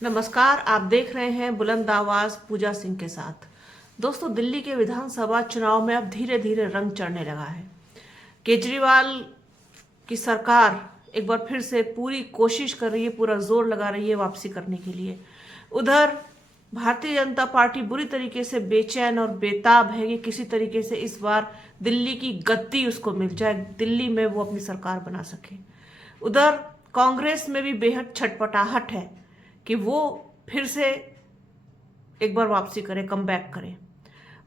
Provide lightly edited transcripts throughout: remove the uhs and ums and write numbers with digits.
नमस्कार, आप देख रहे हैं बुलंद आवाज पूजा सिंह के साथ। दोस्तों, दिल्ली के विधानसभा चुनाव में अब धीरे धीरे रंग चढ़ने लगा है। केजरीवाल की सरकार एक बार फिर से पूरी कोशिश कर रही है, पूरा जोर लगा रही है वापसी करने के लिए। उधर भारतीय जनता पार्टी बुरी तरीके से बेचैन और बेताब है कि किसी तरीके से इस बार दिल्ली की गद्दी उसको मिल जाए, दिल्ली में वो अपनी सरकार बना सके। उधर कांग्रेस में भी बेहद छटपटाहट है कि वो फिर से एक बार वापसी करे, कम बैक करे।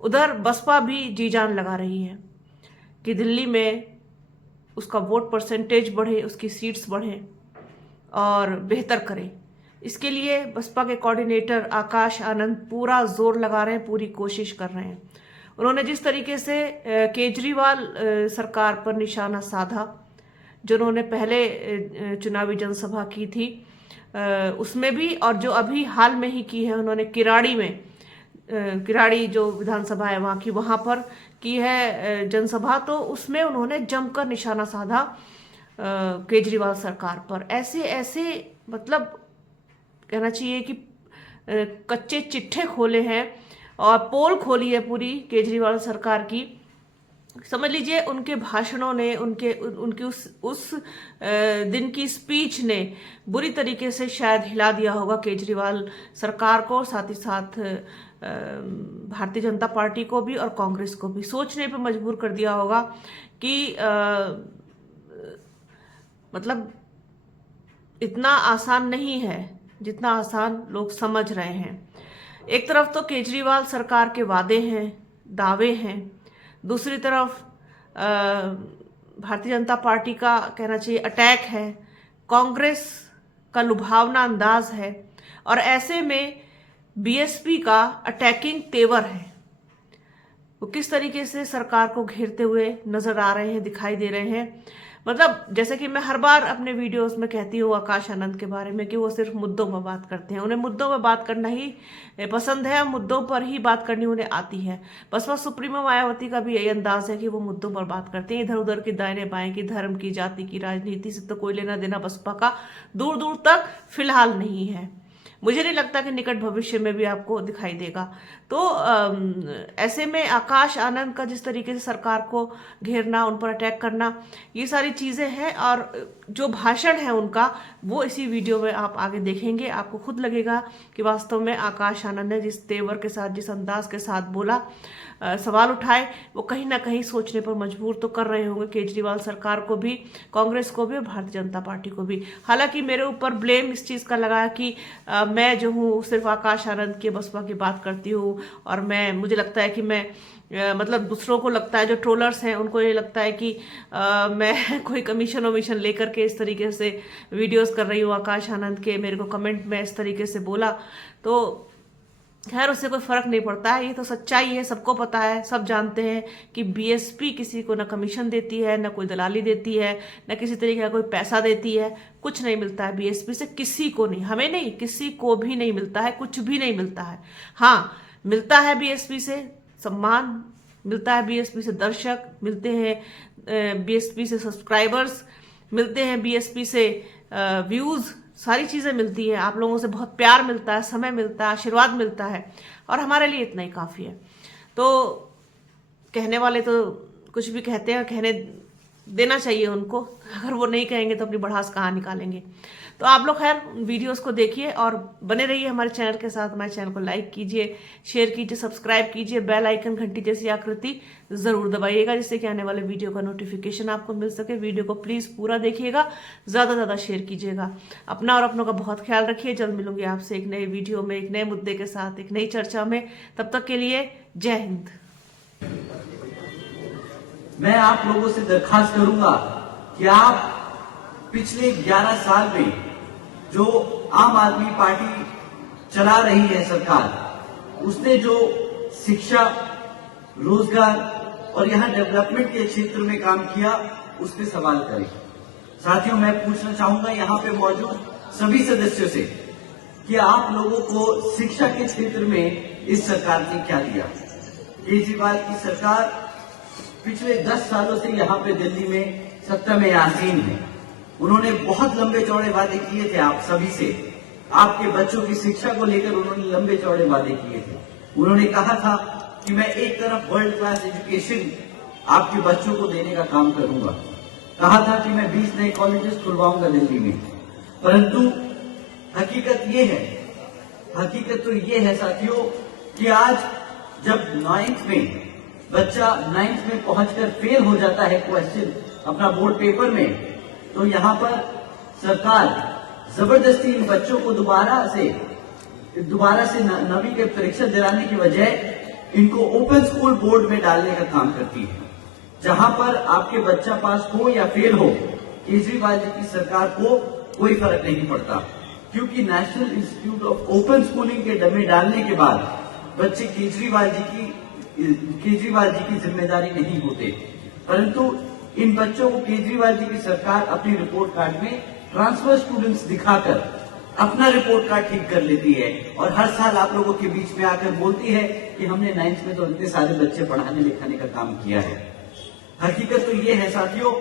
उधर बसपा भी जी जान लगा रही है कि दिल्ली में उसका वोट परसेंटेज बढ़े, उसकी सीट्स बढ़े और बेहतर करे। इसके लिए बसपा के कोऑर्डिनेटर आकाश आनंद पूरा जोर लगा रहे हैं, पूरी कोशिश कर रहे हैं। उन्होंने जिस तरीके से केजरीवाल सरकार पर निशाना साधा, जो उन्होंने पहले चुनावी जनसभा की थी उसमें भी, और जो अभी हाल में ही की है उन्होंने किराड़ी जो विधानसभा है वहाँ पर की है जनसभा, तो उसमें उन्होंने जमकर निशाना साधा केजरीवाल सरकार पर। ऐसे मतलब कहना चाहिए कि कच्चे चिट्ठे खोले हैं और पोल खोली है पूरी केजरीवाल सरकार की। समझ लीजिए उनके भाषणों ने, उनकी उस दिन की स्पीच ने बुरी तरीके से शायद हिला दिया होगा केजरीवाल सरकार को, साथ ही साथ भारतीय जनता पार्टी को भी और कांग्रेस को भी सोचने पर मजबूर कर दिया होगा कि मतलब इतना आसान नहीं है जितना आसान लोग समझ रहे हैं। एक तरफ तो केजरीवाल सरकार के वादे हैं, दावे हैं, दूसरी तरफ भारतीय जनता पार्टी का कहना चाहिए अटैक है, कांग्रेस का लुभावना अंदाज है, और ऐसे में बीएसपी का अटैकिंग तेवर है। वो किस तरीके से सरकार को घेरते हुए नजर आ रहे हैं, दिखाई दे रहे हैं। मतलब जैसे कि मैं हर बार अपने वीडियोस में कहती हूँ आकाश आनंद के बारे में कि वो सिर्फ मुद्दों पर बात करते हैं, उन्हें मुद्दों पर बात करना ही पसंद है, मुद्दों पर ही बात करनी उन्हें आती है। बसपा सुप्रीमो मायावती का भी यही अंदाज है कि वो मुद्दों पर बात करते हैं। इधर उधर की दायने बाएं की, धर्म की, जाति की राजनीति से तो कोई लेना देना बसपा का दूर दूर तक फिलहाल नहीं है। मुझे नहीं लगता कि निकट भविष्य में भी आपको दिखाई देगा। तो ऐसे में आकाश आनंद का जिस तरीके से सरकार को घेरना, उन पर अटैक करना, ये सारी चीजें हैं, और जो भाषण है उनका वो इसी वीडियो में आप आगे देखेंगे। आपको खुद लगेगा कि वास्तव में आकाश आनंद ने जिस तेवर के साथ, जिस अंदाज के साथ बोला, सवाल उठाए, वो कहीं ना कहीं सोचने पर मजबूर तो कर रहे होंगे केजरीवाल सरकार को भी, कांग्रेस को भी और भारतीय जनता पार्टी को भी। हालांकि मेरे ऊपर ब्लेम इस चीज़ का लगा कि मैं जो हूँ सिर्फ आकाश आनंद के बसपा की बात करती हूँ, और मुझे लगता है कि मैं मतलब दूसरों को लगता है, जो ट्रोलर्स हैं उनको ये लगता है कि मैं कोई कमीशन वमीशन लेकर के इस तरीके से वीडियोस कर रही हूँ आकाश आनंद के। मेरे को कमेंट में इस तरीके से बोला, तो खैर उससे कोई फर्क नहीं पड़ता है। ये तो सच्चाई है, सबको पता है, सब जानते हैं कि बीएसपी किसी को ना कमीशन देती है, ना कोई दलाली देती है, ना किसी तरीके का कोई पैसा देती है। कुछ नहीं मिलता है बीएसपी से, किसी को नहीं, हमें नहीं, किसी को भी नहीं मिलता है, कुछ भी नहीं मिलता है। हाँ, मिलता है बीएसपी से सम्मान, मिलता है बीएसपी से दर्शक, मिलते हैं बीएसपी से सब्सक्राइबर्स, मिलते हैं बीएसपी से व्यूज, सारी चीजें मिलती है। आप लोगों से बहुत प्यार मिलता है, समय मिलता है, आशीर्वाद मिलता है, और हमारे लिए इतना ही काफी है। तो कहने वाले तो कुछ भी कहते हैं, कहने देना चाहिए उनको, अगर वो नहीं कहेंगे तो अपनी भड़ास कहाँ निकालेंगे। तो आप लोग खैर वीडियोस को देखिए और बने रहिए हमारे चैनल के साथ। हमारे चैनल को लाइक कीजिए, शेयर कीजिए, सब्सक्राइब कीजिए, बेल आइकन घंटी जैसी आकृति जरूर दबाइएगा, जिससे कि आने वाले वीडियो का नोटिफिकेशन आपको मिल सके। वीडियो को प्लीज पूरा देखिएगा, ज्यादा से ज्यादा शेयर कीजिएगा। अपना और अपनों का बहुत ख्याल रखिए। जल्द मिलूंगी आपसे एक नए वीडियो में, एक नए मुद्दे के साथ, एक नई चर्चा में। तब तक के लिए जय हिंद। मैं आप लोगों से दरखास्त करूंगा कि आप पिछले 11 साल में जो आम आदमी पार्टी चला रही है सरकार, उसने जो शिक्षा, रोजगार और यहां डेवलपमेंट के क्षेत्र में काम किया, उस पर सवाल करें। साथियों, मैं पूछना चाहूंगा यहां पे मौजूद सभी सदस्यों से कि आप लोगों को शिक्षा के क्षेत्र में इस सरकार ने क्या दिया। केजरीवाल की सरकार पिछले 10 सालों से यहाँ पे दिल्ली में सत्ता में आसीन है। उन्होंने बहुत लंबे चौड़े वादे किए थे आप सभी से। आपके बच्चों की शिक्षा को लेकर उन्होंने लंबे चौड़े वादे किए थे। उन्होंने कहा था कि मैं एक तरफ वर्ल्ड क्लास एजुकेशन आपके बच्चों को देने का काम करूंगा, कहा था कि मैं 20 नए कॉलेजेस खुलवाऊंगा दिल्ली में, परंतु हकीकत तो ये है साथियों कि आज जब 9th में बच्चा 9th में पहुंचकर फेल हो जाता है क्वेश्चन अपना बोर्ड पेपर में, तो यहाँ पर सरकार जबरदस्ती इन बच्चों को दोबारा से 9वीं के परीक्षा दिलाने की बजाय इनको ओपन स्कूल बोर्ड में डालने का काम करती है, जहां पर आपके बच्चा पास हो या फेल हो, केजरीवाल जी की सरकार को कोई फर्क नहीं पड़ता, क्योंकि national institute of open schooling के डब्बे डालने के बाद बच्चे केजरीवाल जी की जिम्मेदारी नहीं होते, परंतु इन बच्चों को केजरीवाल जी की सरकार अपनी रिपोर्ट कार्ड में ट्रांसफर स्टूडेंट्स दिखाकर अपना रिपोर्ट कार्ड ठीक कर लेती है और हर साल आप लोगों के बीच में आकर बोलती है कि हमने 9th में तो इतने सारे बच्चे पढ़ाने लिखाने का काम किया है। हकीकत तो ये है साथियों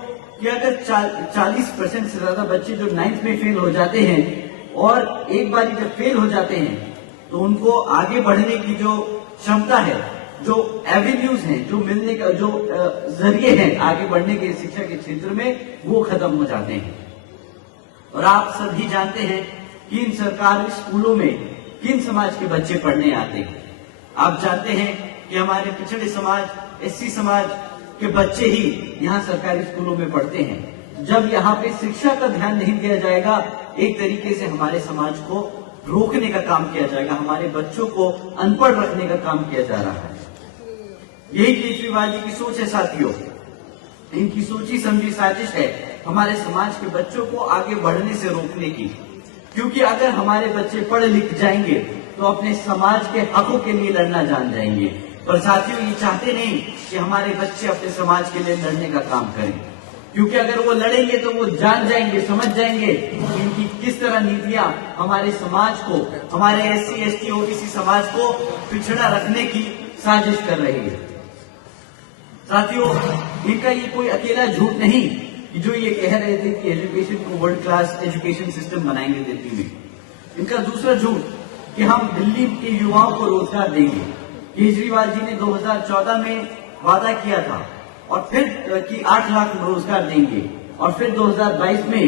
कि अगर 40% से ज्यादा बच्चे जो 9th में फेल हो जाते हैं और एक बार जब फेल हो जाते हैं तो उनको आगे बढ़ने की जो क्षमता है, जो एवेन्यूज हैं, जो मिलने का जो जरिए हैं आगे बढ़ने के शिक्षा के क्षेत्र में, वो खत्म हो जाते हैं। और आप सभी जानते हैं कि इन सरकारी स्कूलों में किन समाज के बच्चे पढ़ने आते हैं। आप जानते हैं कि हमारे पिछड़े समाज, SC समाज के बच्चे ही यहाँ सरकारी स्कूलों में पढ़ते हैं। जब यहाँ पे शिक्षा का ध्यान नहीं दिया जाएगा, एक तरीके से हमारे समाज को रोकने का काम किया जाएगा, हमारे बच्चों को अनपढ़ रखने का काम किया जा रहा है। यही केजरीवाल जी की सोच है साथियों, इनकी सोची समझी साजिश है हमारे समाज के बच्चों को आगे बढ़ने से रोकने की, क्योंकि अगर हमारे बच्चे पढ़ लिख जाएंगे तो अपने समाज के हकों के लिए लड़ना जान जाएंगे। पर साथियों ये चाहते नहीं कि हमारे बच्चे अपने समाज के लिए लड़ने का काम करें, क्योंकि अगर वो लड़ेंगे तो वो जान जाएंगे, समझ जाएंगे कि इनकी किस तरह नीतियां हमारे समाज को, हमारे SC ST OBC समाज को पिछड़ा रखने की साजिश कर रही है। साथियों इनका ये कोई अकेला झूठ नहीं कि जो ये कह रहे थे कि एजुकेशन को वर्ल्ड क्लास एजुकेशन सिस्टम बनाएंगे दिल्ली में। इनका दूसरा झूठ कि हम दिल्ली के युवाओं को रोजगार देंगे। केजरीवाल जी ने 2014 में वादा किया था और फिर कि 8 लाख रोजगार देंगे, और फिर 2022 में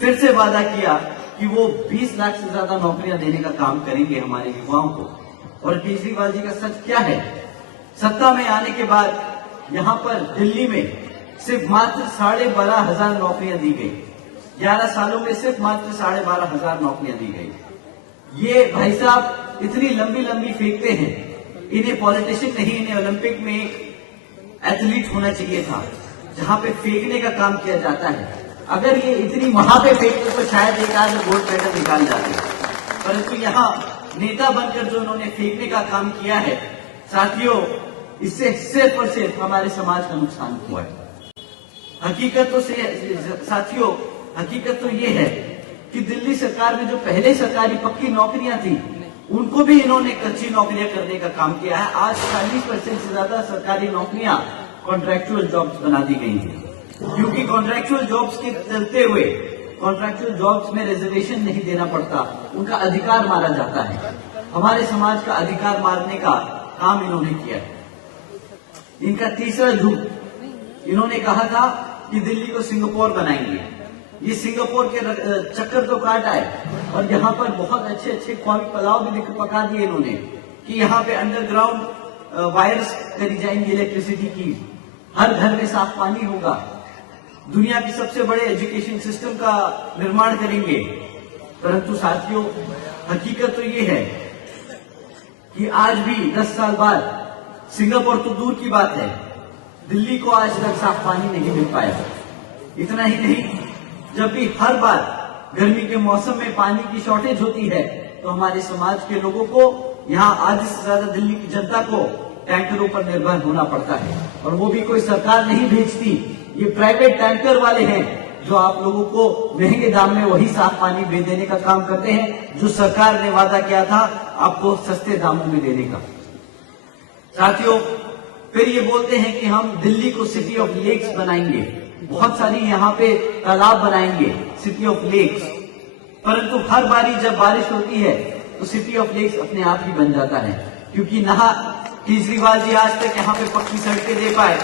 फिर से वादा किया कि वो 20 लाख से ज्यादा नौकरियां देने का काम करेंगे हमारे युवाओं को। और केजरीवाल जी का सच क्या है? सत्ता में आने के बाद यहाँ पर दिल्ली में सिर्फ मात्र 12,500 नौकरियां दी गई। 11 सालों में सिर्फ मात्र 12,500 नौकरियां दी गई। ये भाई साहब इतनी लंबी लंबी फेंकते हैं, इन्हें पॉलिटिशियन नहीं, इन्हें ओलंपिक में एथलीट होना चाहिए था जहां पे फेंकने का काम किया जाता है। अगर ये इतनी वहां पे फेंकते तो शायद एक आध गोल्ड मेडल निकाल जाते, परंतु यहाँ नेता बनकर जो उन्होंने फेंकने का काम किया है साथियों, इससे सिर्फ और सिर्फ हमारे समाज का नुकसान हुआ है। हकीकत तो ये है कि दिल्ली सरकार में जो पहले सरकारी पक्की नौकरियां थी उनको भी इन्होंने कच्ची नौकरियां करने का काम किया है। आज 40% से ज्यादा सरकारी नौकरियां कॉन्ट्रैक्चुअल जॉब्स बना दी गई हैं, क्योंकि कॉन्ट्रैक्चुअल जॉब्स के चलते हुए कॉन्ट्रैक्चुअल जॉब्स में रिजर्वेशन नहीं देना पड़ता, उनका अधिकार मारा जाता है। हमारे समाज का अधिकार मारने का काम इन्होंने किया है। इनका तीसरा झूठ, इन्होंने कहा था कि दिल्ली को सिंगापुर बनाएंगे। ये सिंगापुर के चक्कर तो काट आए और यहाँ पर बहुत अच्छे अच्छे कौमी पुलाव भी पका दिए इन्होंने कि यहाँ पे अंडरग्राउंड वायर्स करी जाएंगी इलेक्ट्रिसिटी की, हर घर में साफ पानी होगा, दुनिया के सबसे बड़े एजुकेशन सिस्टम का निर्माण करेंगे। परंतु साथियों हकीकत तो ये है कि आज भी 10 साल बाद सिंगापुर तो दूर की बात है, दिल्ली को आज तक साफ पानी नहीं मिल पाया। इतना ही नहीं, जब भी हर बार गर्मी के मौसम में पानी की शॉर्टेज होती है तो हमारे समाज के लोगों को, यहाँ आधे से ज्यादा दिल्ली की जनता को टैंकरों पर निर्भर होना पड़ता है, और वो भी कोई सरकार नहीं भेजती, ये प्राइवेट टैंकर वाले हैं जो आप लोगों को महंगे दाम में वही साफ पानी देने का काम करते हैं जो सरकार ने वादा किया था आपको सस्ते दामों में देने का। साथियों फिर ये बोलते हैं कि हम दिल्ली को सिटी ऑफ लेक्स बनाएंगे, बहुत सारी यहाँ पे तालाब बनाएंगे, सिटी ऑफ लेक्स। परंतु हर बारी जब बारिश होती है तो सिटी ऑफ लेक्स अपने आप ही बन जाता है, क्योंकि ना केजरीवाल जी आज तक यहाँ पे पक्की सड़कें दे पाए,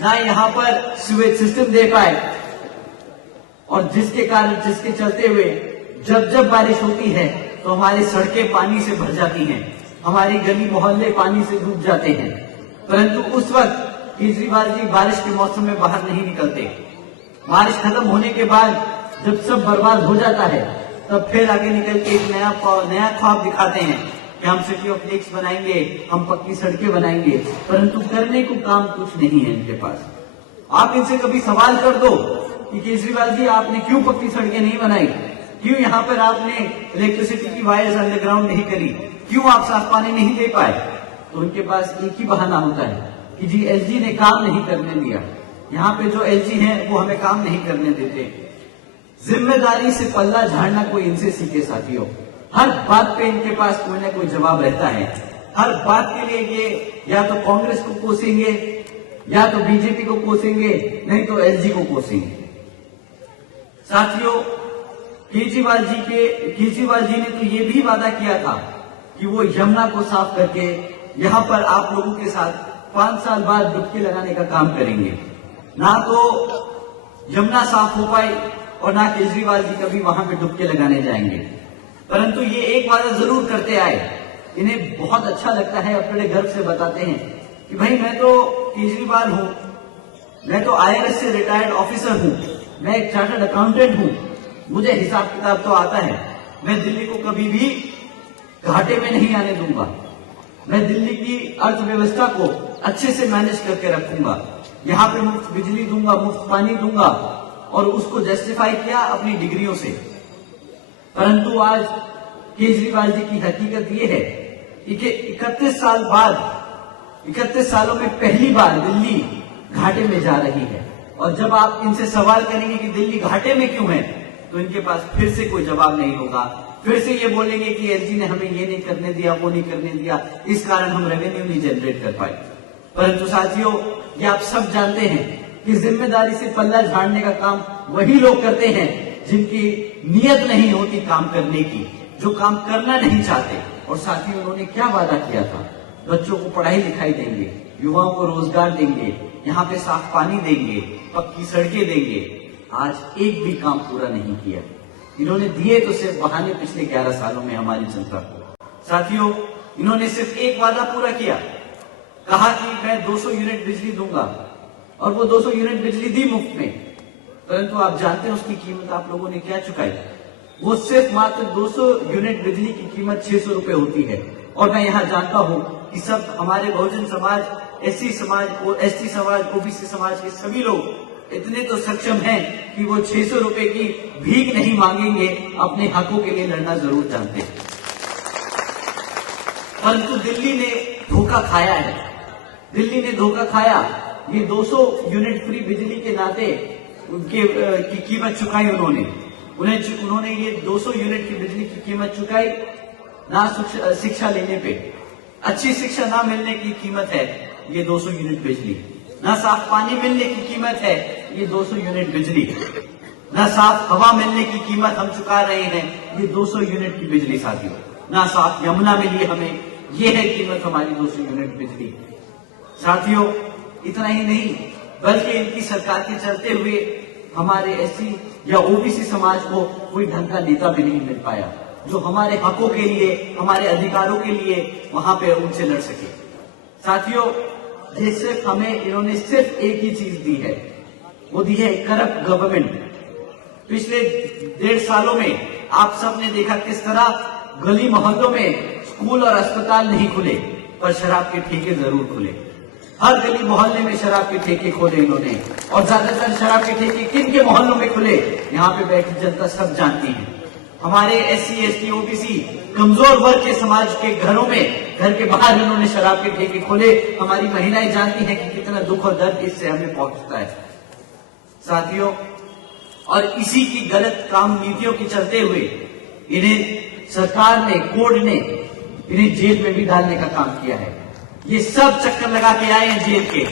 ना यहाँ पर सीवेज सिस्टम दे पाए, और जिसके चलते हुए जब बारिश होती है तो हमारी सड़कें पानी से भर जाती हैं, हमारी गली मोहल्ले पानी से डूब जाते हैं। परंतु उस वक्त केजरीवाल जी बारिश के मौसम में बाहर नहीं निकलते। बारिश खत्म होने के बाद जब सब बर्बाद हो जाता है तब फिर आगे निकल के एक नया ख्वाब दिखाते हैं कि हम सिटी ऑफ लेक्स बनाएंगे, हम पक्की सड़कें बनाएंगे, परंतु करने को काम कुछ नहीं है इनके पास। आप इनसे कभी सवाल कर दो कि केजरीवाल जी आपने क्यों पक्की सड़कें नहीं बनाई, क्यों यहाँ पर आपने इलेक्ट्रिसिटी की वायर्स अंडरग्राउंड नहीं करी, क्यों आप साफ पानी नहीं दे पाए, तो उनके पास एक ही बहाना होता है कि जी एलजी ने काम नहीं करने दिया। यहाँ पे जो एलजी हैं वो हमें काम नहीं करने देते। जिम्मेदारी से पल्ला झाड़ना कोई इनसे सीखे साथियों। हर बात पे इनके पास कोई ना कोई जवाब रहता है। हर बात के लिए ये या तो कांग्रेस को कोसेंगे, या तो बीजेपी को कोसेंगे, नहीं तो एलजी को कोसेंगे। साथियों, केजरीवाल जी ने तो ये भी वादा किया था कि वो यमुना को साफ करके यहाँ पर आप लोगों के साथ 5 साल बाद डुबकी लगाने का काम करेंगे। ना तो यमुना साफ हो पाई और ना केजरीवाल जी कभी वहां पे डुबके लगाने जाएंगे, परंतु ये एक वादा जरूर करते आए। इन्हें बहुत अच्छा लगता है, अपने गर्व से बताते हैं कि भाई मैं तो केजरीवाल हूं, मैं तो IRS से रिटायर्ड ऑफिसर हूं, मैं एक चार्टर्ड अकाउंटेंट हूं, मुझे हिसाब किताब तो आता है, मैं दिल्ली को कभी भी घाटे में नहीं आने दूंगा, मैं दिल्ली की अर्थव्यवस्था को अच्छे से मैनेज करके रखूंगा, यहाँ पे मुफ्त बिजली दूंगा, मुफ्त पानी दूंगा, और उसको जस्टिफाई किया अपनी डिग्रियों से। परंतु आज केजरीवाल जी की हकीकत ये है कि 31 साल बाद, 31 सालों में पहली बार दिल्ली घाटे में जा रही है। और जब आप इनसे सवाल करेंगे कि दिल्ली घाटे में क्यों है, तो इनके पास फिर से कोई जवाब नहीं होगा। फिर से ये बोलेंगे कि एलजी ने हमें ये नहीं करने दिया, वो नहीं करने दिया, इस कारण हम रेवेन्यू नहीं जनरेट कर पाए। परंतु साथियों, ये आप सब जानते हैं कि जिम्मेदारी से पल्ला झाड़ने का काम वही लोग करते हैं जिनकी नियत नहीं होती काम करने की, जो काम करना नहीं चाहते। और साथियों, उन्होंने क्या वादा किया था? बच्चों को पढ़ाई लिखाई देंगे, युवाओं को रोजगार देंगे, यहाँ पे साफ पानी देंगे, पक्की सड़कें देंगे। आज एक भी काम पूरा नहीं किया। इन्होंने दिए तो सिर्फ बहाने पिछले 11 सालों में हमारी जनता को। साथियों, इन्होंने सिर्फ एक वादा पूरा किया, कहा कि मैं 200 यूनिट बिजली दूंगा, और वो 200 यूनिट बिजली दी मुफ्त में। परंतु आप जानते हैं उसकी कीमत आप लोगों ने क्या चुकाई? वो सिर्फ मात्र 200 यूनिट बिजली की कीमत 600 रुपए होती है। और मैं यहाँ जानता हूँ कि सब हमारे बहुजन समाज, SC समाज, ST समाज, OBC समाज के सभी लोग इतने तो सक्षम हैं कि वो 600 रुपए की भीख नहीं मांगेंगे, अपने हकों के लिए लड़ना जरूर जानते हैं। परंतु दिल्ली ने धोखा खाया है, दिल्ली ने धोखा खाया। ये 200 यूनिट फ्री बिजली के नाते उनके की कीमत चुकाई उन्होंने ये 200 यूनिट की बिजली की कीमत चुकाई ना शिक्षा लेने पे। अच्छी शिक्षा ना मिलने की कीमत है ये 200 यूनिट बिजली, ना साफ पानी मिलने की कीमत है ये 200 यूनिट बिजली, ना साफ हवा मिलने की कीमत हम चुका रहे हैं ये 200 यूनिट की बिजली। साथियों, ना साफ यमुना मिली हमें, ये है कीमत हमारी 200 यूनिट बिजली। साथियों, इतना ही नहीं बल्कि इनकी सरकार के चलते हुए हमारे SC या OBC समाज को कोई ढंग का नेता भी नहीं मिल पाया जो हमारे हकों के लिए, हमारे अधिकारों के लिए वहां पे उनसे लड़ सके। साथियों, ये सिर्फ हमें इन्होंने सिर्फ एक ही चीज दी है, वो दी है करप्ट गवर्नमेंट। पिछले 1.5 सालों में आप सबने देखा किस तरह गली मोहल्लों में स्कूल और अस्पताल नहीं खुले, पर शराब के ठेके जरूर खुले। हर गली मोहल्ले में शराब के ठेके खोले इन्होंने, और ज्यादातर शराब के ठेके किन के मोहल्लों में खुले, यहाँ पे बैठी जनता सब जानती है। हमारे SC, ST, OBC कमजोर वर्ग के समाज के घरों में, घर के बाहर इन्होंने शराब के ठेके खोले। हमारी महिलाएं जानती हैं कि कितना दुख और दर्द इससे हमें पहुंचता है। साथियों, और इसी की गलत काम नीतियों के चलते हुए इन्हें सरकार ने, कोर्ट ने इन्हें जेल में भी डालने का काम किया है। ये सब चक्कर लगा के आए हैं जेल के,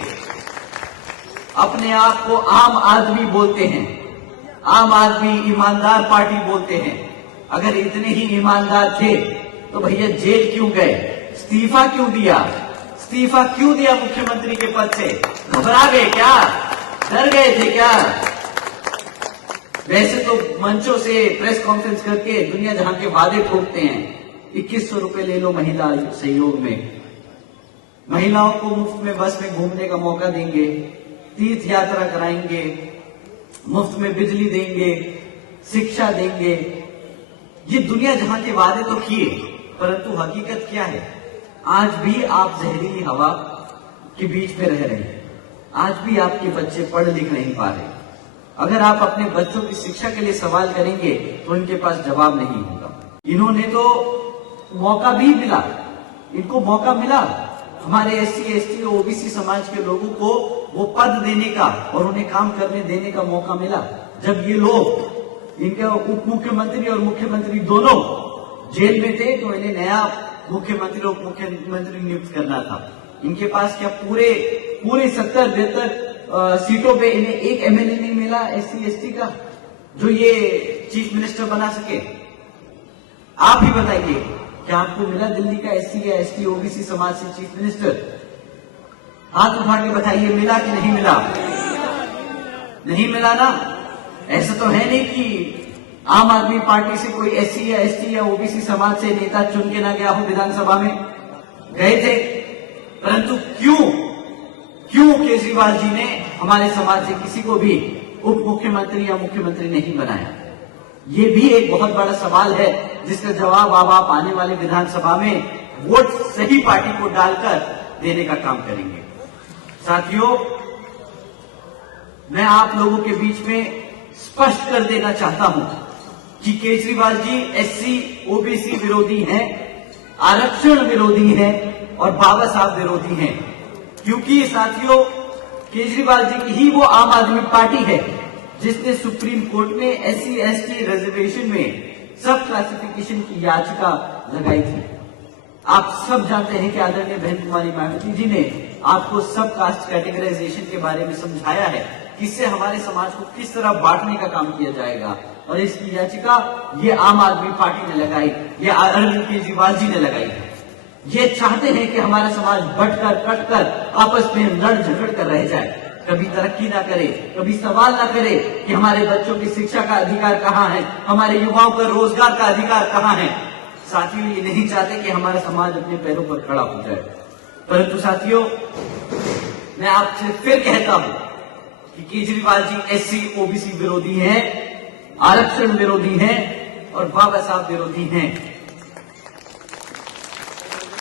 अपने आप को आम आदमी बोलते हैं, आम आदमी ईमानदार पार्टी बोलते हैं। अगर इतने ही ईमानदार थे तो भैया जेल क्यों गए, इस्तीफा क्यों दिया, इस्तीफा क्यों दिया मुख्यमंत्री के पद से? घबरा गए क्या, डर गए थे क्या? वैसे तो मंचों से प्रेस कॉन्फ्रेंस करके दुनिया जहां के वादे ठोकते हैं। 2100 रुपए ले लो महिला सहयोग में, महिलाओं को मुफ्त में बस में घूमने का मौका देंगे, तीर्थ यात्रा कराएंगे, मुफ्त में बिजली देंगे, शिक्षा देंगे। ये दुनिया जहां के वादे तो किए, परंतु हकीकत क्या है? आज भी आप जहरीली हवा के बीच में रह रहे हैं। आज भी आपके बच्चे पढ़ लिख नहीं पा रहे। अगर आप अपने बच्चों की शिक्षा के लिए सवाल करेंगे तो इनके पास जवाब नहीं होगा। इन्होंने तो मौका भी मिला, इनको मौका मिला हमारे एससी, एसटी और ओबीसी समाज के लोगों को वो पद देने का और उन्हें काम करने देने का मौका मिला। जब ये लोग, इनके उप मुख्यमंत्री और मुख्यमंत्री दोनों जेल में थे, तो इन्हें नया मुख्यमंत्री और उप मुख्यमंत्री नियुक्त करना था। इनके पास क्या पूरे 70-72 सीटों पे इन्हें एक एमएलए नहीं मिला एससी, एसटी का, जो ये चीफ मिनिस्टर बना सके? आप ही बताइए, क्या आपको मिला दिल्ली का एससी या एसटी ओबीसी समाज से चीफ मिनिस्टर? हाथ उठा के बताइए, मिला कि नहीं मिला? नहीं मिला ना। ऐसा तो है नहीं कि आम आदमी पार्टी से कोई एससी या एसटी या ओबीसी समाज से नेता चुन के ना गया हो विधानसभा में, गए थे। परंतु क्यों केजरीवाल जी ने हमारे समाज से किसी को भी उप मुख्यमंत्री या मुख्यमंत्री नहीं बनाया? ये भी एक बहुत बड़ा सवाल है, जिसका जवाब आप आने वाले विधानसभा में वोट सही पार्टी को डालकर देने का काम करेंगे। साथियों, मैं आप लोगों के बीच में स्पष्ट कर देना चाहता हूं कि केजरीवाल जी एससी, ओबीसी विरोधी हैं, आरक्षण विरोधी हैं और बाबा साहब विरोधी हैं। क्योंकि साथियों, केजरीवाल जी की ही वो आम आदमी पार्टी है जिसने सुप्रीम कोर्ट में एससी, एसटी रिजर्वेशन में सब क्लासिफिकेशन की याचिका लगाई थी। आप सब जानते हैं कि आदरणीय बहन कुमारी मायावती जी ने आपको सब कास्ट कैटेगराइजेशन के बारे में समझाया है, किससे हमारे समाज को किस तरह बांटने का काम किया जाएगा। और इसकी याचिका ये आम आदमी पार्टी ने लगाई, ये अरविंद केजरीवाल जी ने लगाई है। ये चाहते हैं कि हमारा समाज बंटकर कटकर आपस में लड़ झगड़ कर रह जाए, कभी तरक्की ना करे, कभी सवाल ना करे कि हमारे बच्चों की शिक्षा का अधिकार कहाँ है, हमारे युवाओं का रोजगार का अधिकार कहाँ है। साथियों, ये नहीं चाहते कि हमारा समाज अपने पैरों पर खड़ा हो जाए। परंतु साथियों, मैं आपसे फिर कहता हूं कि केजरीवाल जी एससी, ओबीसी विरोधी हैं, आरक्षण विरोधी हैं और बाबा साहब विरोधी हैं।